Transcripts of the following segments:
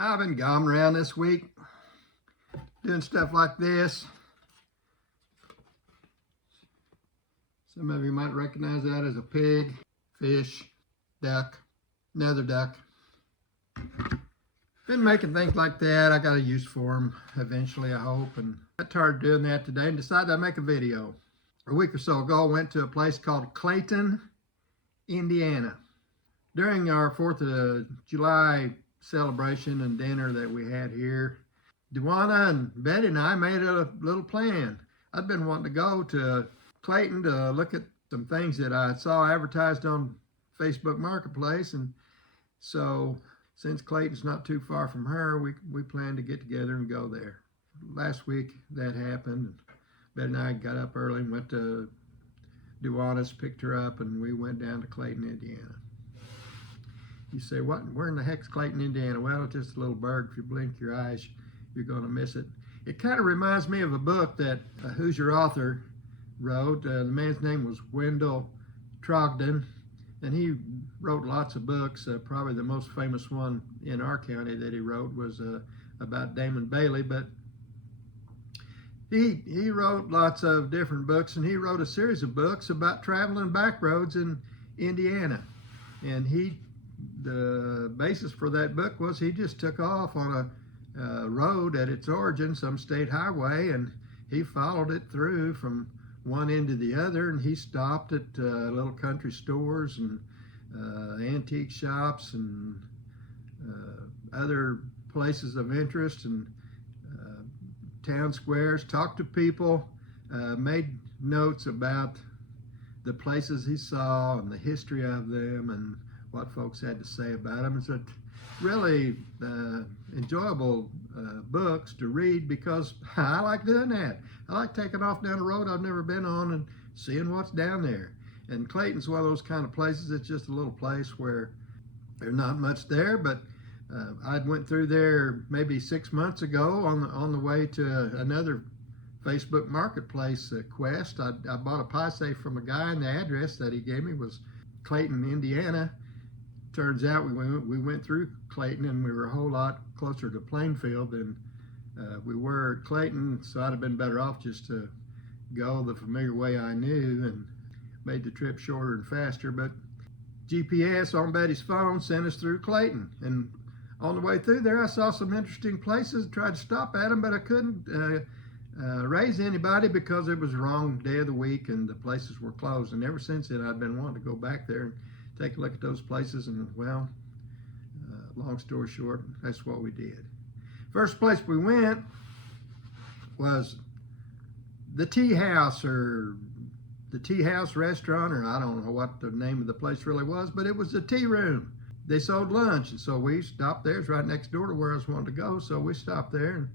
I've been gomming around this week doing stuff like this. Some of you might recognize that as a pig, fish, duck, another duck. Been making things like that. I got a use for them eventually, I hope. And I started doing that today and decided I'd make a video. A week or so ago, I went to a place called Clayton, Indiana. During our 4th of July celebration and dinner that we had here, Dewana and Betty and I made a little plan. I'd been wanting to go to Clayton to look at some things that I saw advertised on Facebook Marketplace, and so since Clayton's not too far from her, we planned to get together and go there. Last week that happened. Betty and I got up early and went to Dewana's, picked her up, and we went down to Clayton, Indiana. You say, what? Where in the heck's Clayton, Indiana? Well, it's just a little burg. If you blink your eyes, you're going to miss it. It kind of reminds me of a book that Who's Your Author wrote. The man's name was Wendell Trogdon, and he wrote lots of books. Probably the most famous one in our county that he wrote was about Damon Bailey, but he wrote lots of different books, and he wrote a series of books about traveling back roads in Indiana. And the basis for that book was he just took off on a road at its origin, some state highway, and he followed it through from one end to the other, and he stopped at little country stores and antique shops and other places of interest and town squares, talked to people, made notes about the places he saw and the history of them and what folks had to say about them. It's a really enjoyable books to read because I like doing that. I like taking off down a road I've never been on and seeing what's down there. And Clayton's one of those kind of places. It's just a little place where there's not much there, but I went through there maybe 6 months ago on the way to another Facebook Marketplace quest. I bought a pie safe from a guy, and the address that he gave me was Clayton, Indiana. Turns out we went through Clayton, and we were a whole lot closer to Plainfield than we were at Clayton, so I'd have been better off just to go the familiar way I knew and made the trip shorter and faster. But GPS on Betty's phone sent us through Clayton, and on the way through there I saw some interesting places, tried to stop at them, but I couldn't raise anybody because it was the wrong day of the week and the places were closed. And ever since then I've been wanting to go back there and take a look at those places, and well, long story short, that's what we did. First place we went was the Tea House, or the Tea House restaurant, or I don't know what the name of the place really was, but it was a tea room. They sold lunch, and so we stopped there. It's right next door to where I was wanting to go, so we stopped there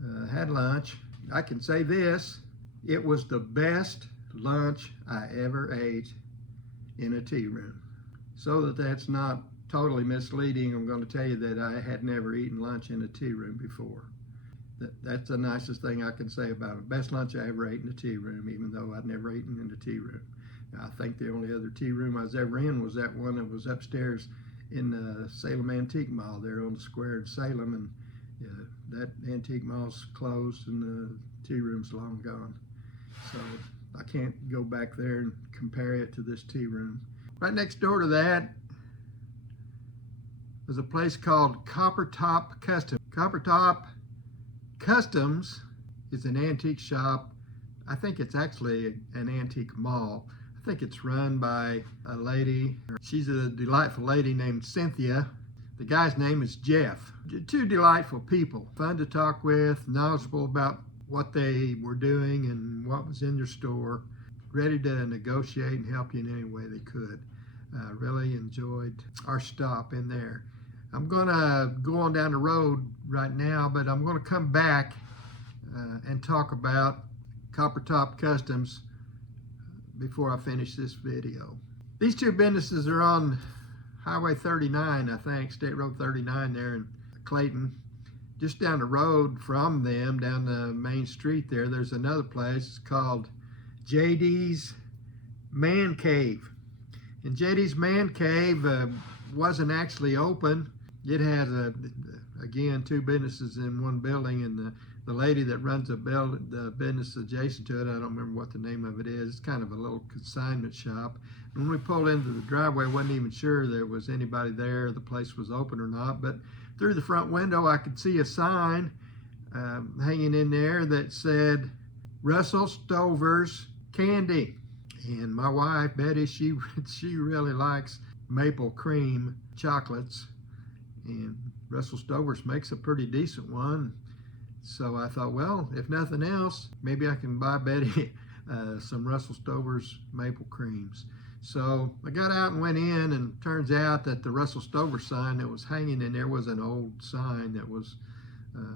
and had lunch. I can say this, it was the best lunch I ever ate in a tea room. So that's not totally misleading, I'm going to tell you that I had never eaten lunch in a tea room before. That's the nicest thing I can say about it. Best lunch I ever ate in a tea room, even though I'd never eaten in a tea room. I think the only other tea room I was ever in was that one that was upstairs in the Salem Antique Mall there on the square in Salem, and that antique mall's closed and the tea room's long gone. So I can't go back there and compare it to this tea room. Right next door to that was a place called Copper Top Customs. Copper Top Customs is an antique shop. I think it's actually an antique mall. I think it's run by a lady. She's a delightful lady named Cynthia. The guy's name is Jeff. Two delightful people, fun to talk with, knowledgeable about what they were doing and what was in their store, ready to negotiate and help you in any way they could. Really enjoyed our stop in there. I'm gonna go on down the road right now, but I'm gonna come back and talk about Copper Top Customs before I finish this video. These two businesses are on Highway 39, I think, State Road 39 there in Clayton. Just down the road from them, down the main street there, there's another place called JD's Man Cave. And JD's Man Cave wasn't actually open. It had a again, two businesses in one building, and the lady that runs the business adjacent to it, I don't remember what the name of it is. It's kind of a little consignment shop. And when we pulled into the driveway, wasn't even sure there was anybody there, the place was open or not. But through the front window, I could see a sign hanging in there that said Russell Stover's Candy. And my wife Betty, she really likes maple cream chocolates, and Russell Stover's makes a pretty decent one. So I thought, well, if nothing else, maybe I can buy Betty some Russell Stover's maple creams. So I got out and went in, and turns out that the Russell Stover sign that was hanging in there was an old sign that was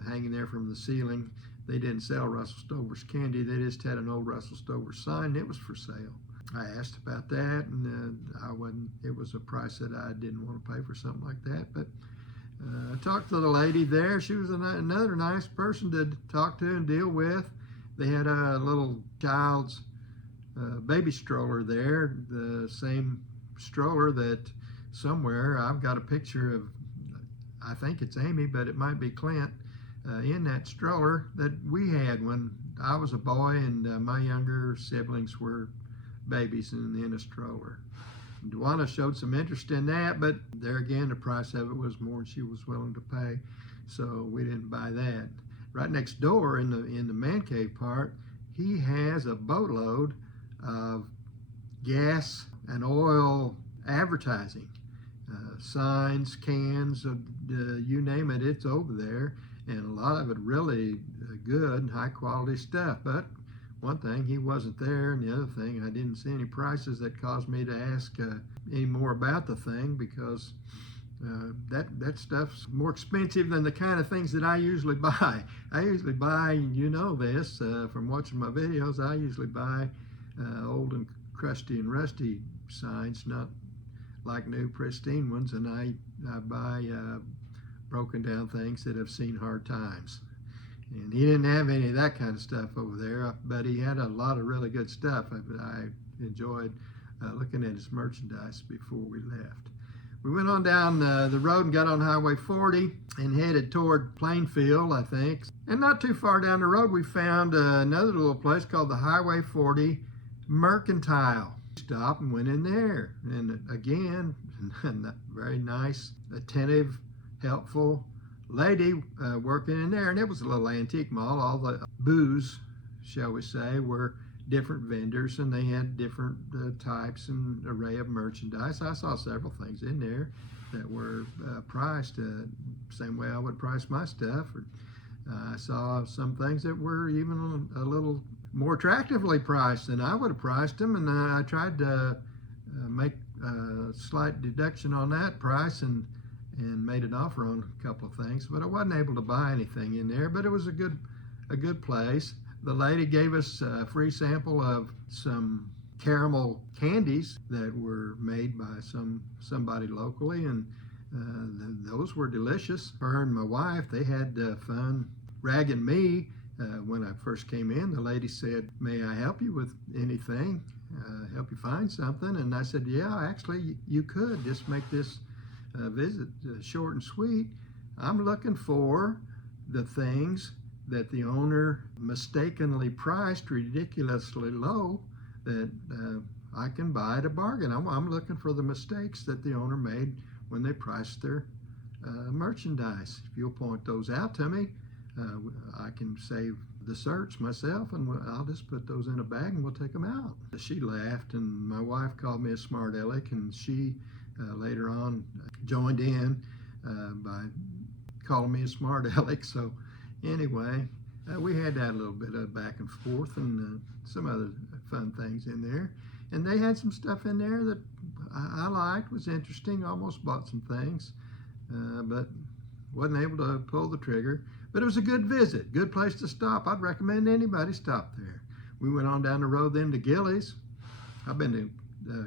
hanging there from the ceiling. They didn't sell Russell Stover's candy. They just had an old Russell Stover sign. It was for sale. I asked about that, and it was a price that I didn't want to pay for something like that. But I talked to the lady there. She was another nice person to talk to and deal with. They had a little child's baby stroller there, the same stroller that somewhere I've got a picture of, I think it's Amy, but it might be Clint, in that stroller that we had when I was a boy and my younger siblings were babies in a stroller. Dwana showed some interest in that, but there again, the price of it was more than she was willing to pay, so we didn't buy that. Right next door in the man cave part, he has a boatload of gas and oil advertising, signs, cans, you name it, it's over there, and a lot of it really good, high quality stuff. But one thing, he wasn't there, and the other thing, I didn't see any prices that caused me to ask any more about the thing, because that stuff's more expensive than the kind of things that I usually buy. I usually buy, you know this from watching my videos, I usually buy old and crusty and rusty signs, not like new pristine ones, and I buy broken down things that have seen hard times. And he didn't have any of that kind of stuff over there, but he had a lot of really good stuff. I enjoyed looking at his merchandise before we left. We went on down the road and got on Highway 40 and headed toward Plainfield, I think. And not too far down the road, we found another little place called the Highway 40 Mercantile. Stopped and went in there. And again, a very nice, attentive, helpful lady working in there. And it was a little antique mall. All the booths, shall we say, were different vendors, and they had different types and array of merchandise. I saw several things in there that were priced same way I would price my stuff. I saw some things that were even a little more attractively priced than I would have priced them, and I tried to make a slight deduction on that price and made an offer on a couple of things, but I wasn't able to buy anything in there. But it was a good place. The lady gave us a free sample of some caramel candies that were made by somebody locally, and those were delicious. Her and my wife, they had fun ragging me. When I first came in, the lady said, "May I help you with anything? Help you find something?" And I said, "Yeah, actually, you could. Just make this visit short and sweet. I'm looking for the things that the owner mistakenly priced ridiculously low that I can buy at a bargain. I'm looking for the mistakes that the owner made when they priced their merchandise. If you'll point those out to me, I can save the search myself, and I'll just put those in a bag and we'll take them out." She laughed, and my wife called me a smart aleck, and she later on joined in by calling me a smart aleck. So anyway, we had that little bit of back and forth, and some other fun things in there. And they had some stuff in there that I liked, was interesting, almost bought some things, but wasn't able to pull the trigger. But it was a good visit, good place to stop. I'd recommend anybody stop there. We went on down the road then to Gilley's. I've been to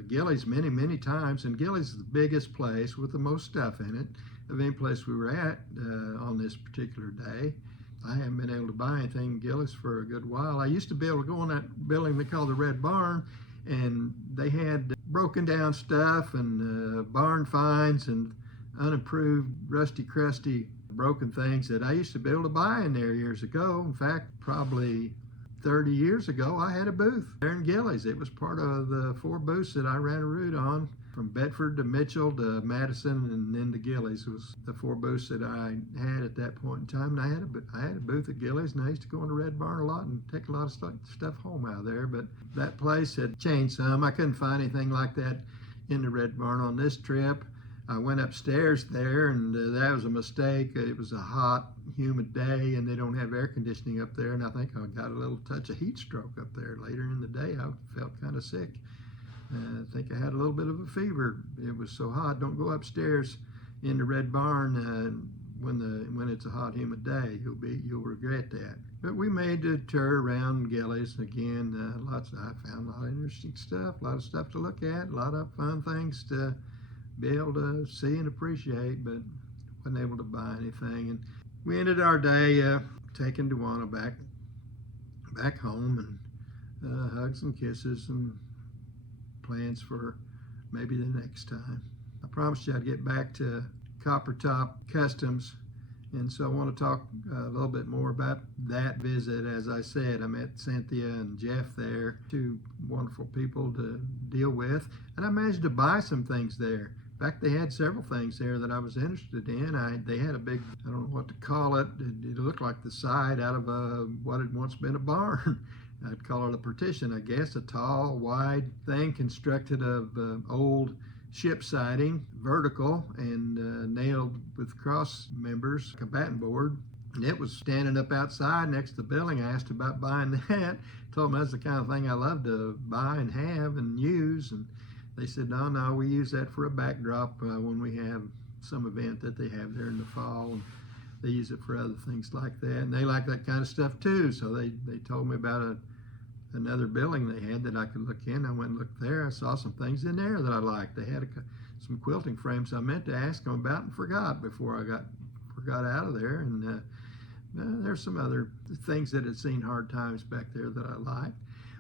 Gilley's many times, and Gilley's is the biggest place with the most stuff in it of any place we were at on this particular day. I haven't been able to buy anything in Gilley's for a good while. I used to be able to go in that building they call the Red Barn, and they had broken down stuff and barn finds and unimproved, rusty, crusty broken things that I used to be able to buy in there years ago. In fact, probably 30 years ago, I had a booth there in Gilley's. It was part of the 4 booths that I ran a route on, from Bedford to Mitchell to Madison and then to Gilley's. It was the 4 booths that I had at that point in time. And I had a booth at Gilley's, and I used to go into Red Barn a lot and take a lot of stuff home out of there. But that place had changed some. I couldn't find anything like that in the Red Barn on this trip. I went upstairs there, and that was a mistake. It was a hot, humid day, and they don't have air conditioning up there, and I think I got a little touch of heat stroke up there. Later in the day, I felt kind of sick. I think I had a little bit of a fever. It was so hot. Don't go upstairs in the Red Barn when it's a hot, humid day. You'll regret that. But we made the tour around Gilley's again. I found a lot of interesting stuff, a lot of stuff to look at, a lot of fun things to be able to see and appreciate, but wasn't able to buy anything. And we ended our day taking Duana back home, and hugs and kisses and plans for maybe the next time. I promised you I'd get back to Copper Top Customs, and so I want to talk a little bit more about that visit. As I said, I met Cynthia and Jeff there, 2 wonderful people to deal with, and I managed to buy some things there. In fact, they had several things there that I was interested in. They had a big, I don't know what to call it. It looked like the side out of what had once been a barn. I'd call it a partition, I guess, a tall, wide thing constructed of old ship siding, vertical, and nailed with cross members, combatant board. And it was standing up outside next to the building. I asked about buying that. Told them that's the kind of thing I love to buy and have and use. And they said, no, we use that for a backdrop when we have some event that they have there in the fall. And they use it for other things like that. And they like that kind of stuff too. So they told me about another building they had that I could look in. I went and looked there. I saw some things in there that I liked. They had some quilting frames I meant to ask them about and forgot before I got out of there. And there's some other things that had seen hard times back there that I liked.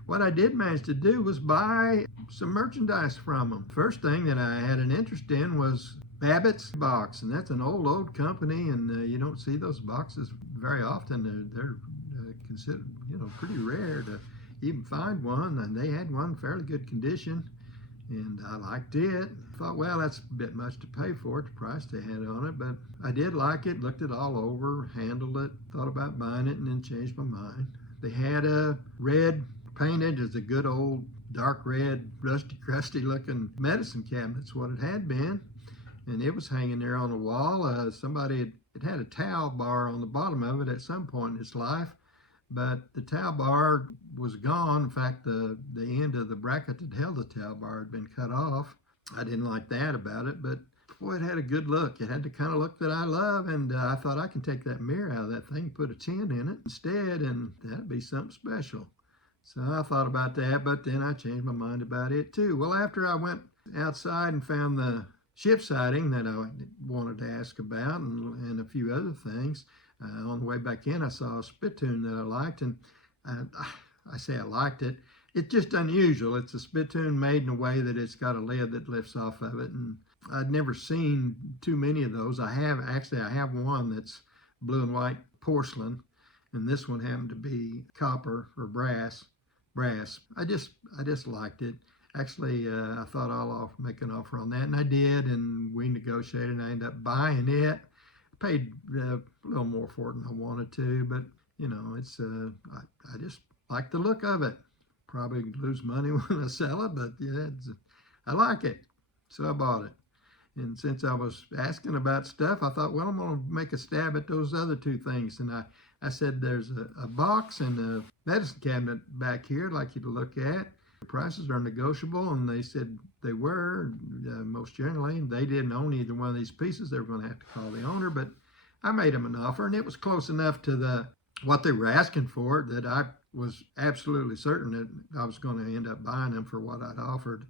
What I did manage to do was buy some merchandise from them. First thing that I had an interest in was Babbitt's box, and that's an old company, and you don't see those boxes very often. They're considered, pretty rare to even find one, and they had one fairly good condition, and I liked it. Thought, well, that's a bit much to pay for it, the price they had on it, but I did like it, looked it all over, handled it, thought about buying it, and then changed my mind. They had a red, painted as a good old dark red, rusty, crusty looking medicine cabinet. That's what it had been, and it was hanging there on the wall. It had a towel bar on the bottom of it at some point in its life, but the towel bar was gone. In fact, the end of the bracket that held the towel bar had been cut off. I didn't like that about it, but boy, it had a good look. It had the kind of look that I love, and I thought I can take that mirror out of that thing, put a tin in it instead, and that'd be something special. So I thought about that, but then I changed my mind about it too. Well, after I went outside and found the ship siding that I wanted to ask about and a few other things, on the way back in, I saw a spittoon that I liked, and I say I liked it. It's just unusual. It's a spittoon made in a way that it's got a lid that lifts off of it, and I'd never seen too many of those. I have one that's blue and white porcelain, and this one happened to be copper or brass. I just liked it. Actually, I thought I'll make an offer on that, and I did, and we negotiated, and I ended up buying it. I paid a little more for it than I wanted to, but it's I just like the look of it. Probably lose money when I sell it, but yeah, I like it, so I bought it. And since I was asking about stuff, I thought, well, I'm going to make a stab at those other 2 things. And I said, there's a box and a medicine cabinet back here I'd like you to look at. The prices are negotiable, and they said they were, most generally. They didn't own either one of these pieces. They were going to have to call the owner, but I made them an offer, and it was close enough to what they were asking for that I was absolutely certain that I was going to end up buying them for what I'd offered.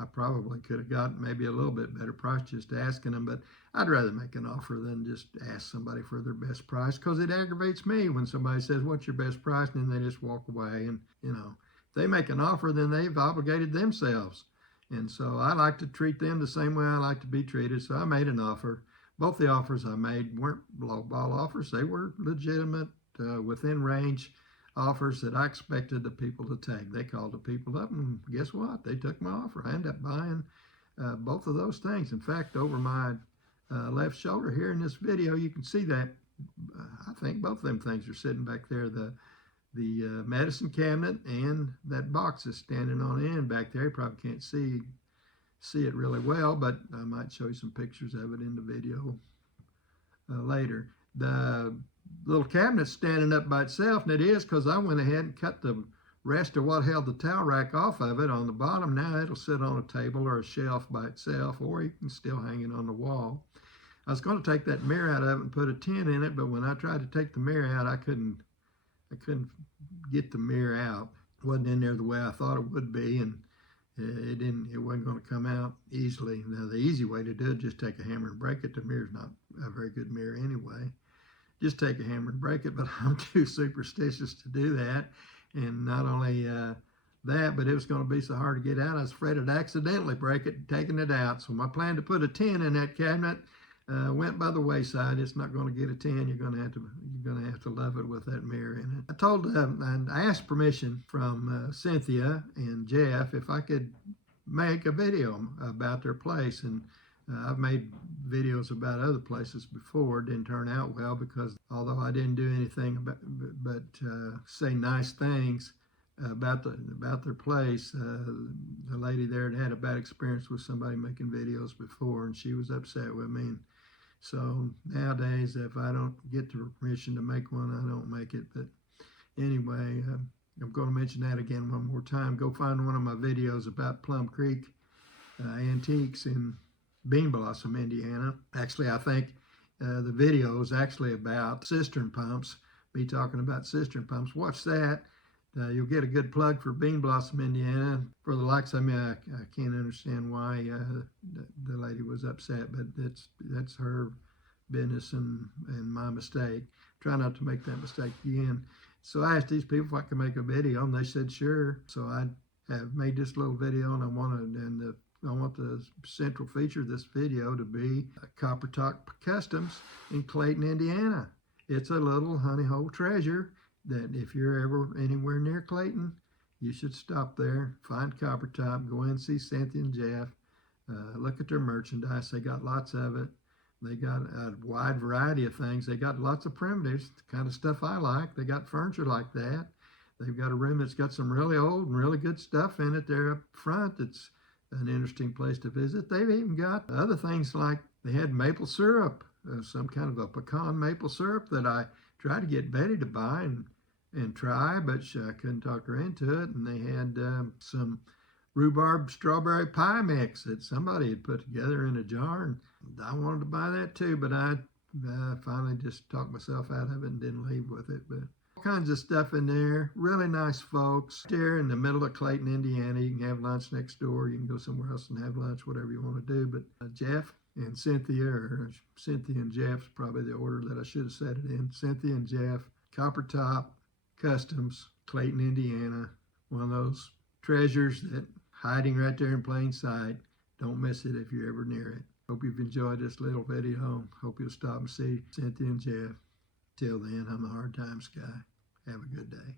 I probably could have gotten maybe a little bit better price just asking them, but I'd rather make an offer than just ask somebody for their best price, because it aggravates me when somebody says, what's your best price? And then they just walk away. And, if they make an offer, then they've obligated themselves. And so I like to treat them the same way I like to be treated. So I made an offer, Both the offers I made weren't lowball offers. They were legitimate, within range offers that I expected the people to take. They called the people up, and guess what? They took my offer. I ended up buying both of those things. In fact, over my left shoulder here in this video, you can see that I think both of them things are sitting back there. The medicine cabinet and that box is standing on end back there. You probably can't see it really well, but I might show you some pictures of it in the video later. The little cabinet's standing up by itself, and it is because I went ahead and cut the rest of what held the towel rack off of it on the bottom. Now it'll sit on a table or a shelf by itself, or you can still hang it on the wall. I was going to take that mirror out of it and put a tin in it, but when I tried to take the mirror out, I couldn't get the mirror out. It wasn't in there the way I thought it would be, and it wasn't going to come out easily. Now the easy way to do it, just take a hammer and break it. The mirror's not a very good mirror anyway. Just take a hammer and break it, but I'm too superstitious to do that. And not only that, but it was going to be so hard to get out, I was afraid I'd accidentally break it taking it out. So my plan to put a tin in that cabinet went by the wayside. It's not going to get a 10. You're going to have to love it with that mirror in it. I told and I asked permission from Cynthia and Jeff if I could make a video about their place, and I've made videos about other places before. It didn't turn out well because although I didn't do anything but say nice things about their place, the lady there had a bad experience with somebody making videos before, and she was upset with me. And so nowadays, if I don't get the permission to make one, I don't make it. But anyway, I'm going to mention that again one more time. Go find one of my videos about Plum Creek Antiques in Bean Blossom, Indiana. Actually, I think the video is actually about cistern pumps, me talking about cistern pumps. Watch that. You'll get a good plug for Bean Blossom, Indiana. For the likes of me, I can't understand why the lady was upset, but that's her business and my mistake. Try not to make that mistake again. So I asked these people if I could make a video, and they said sure. So I have made this little video, and I want the central feature of this video to be Copper Top Customs in Clayton, Indiana. It's a little honey hole treasure that if you're ever anywhere near Clayton, you should stop there, find Copper Top, go in and see Cynthia and Jeff, look at their merchandise. They got lots of it. They got a wide variety of things. They got lots of primitives, the kind of stuff I like. They got furniture like that. They've got a room that's got some really old and really good stuff in it there up front. It's an interesting place to visit. They've even got other things like they had maple syrup, some kind of a pecan maple syrup that I tried to get Betty to buy and try, but I couldn't talk her into it. And they had some rhubarb strawberry pie mix that somebody had put together in a jar, and I wanted to buy that too, but I finally just talked myself out of it and didn't leave with it. But all kinds of stuff in there. Really nice folks. There in the middle of Clayton, Indiana. You can have lunch next door. You can go somewhere else and have lunch, whatever you want to do. But Jeff and Cynthia, or Cynthia and Jeff's probably the order that I should have said it in. Cynthia and Jeff, Copper Top Customs, Clayton, Indiana. One of those treasures that hiding right there in plain sight. Don't miss it if you're ever near it. Hope you've enjoyed this little video. Hope you'll stop and see Cynthia and Jeff. Till then, I'm a Hard Times Guy. Have a good day.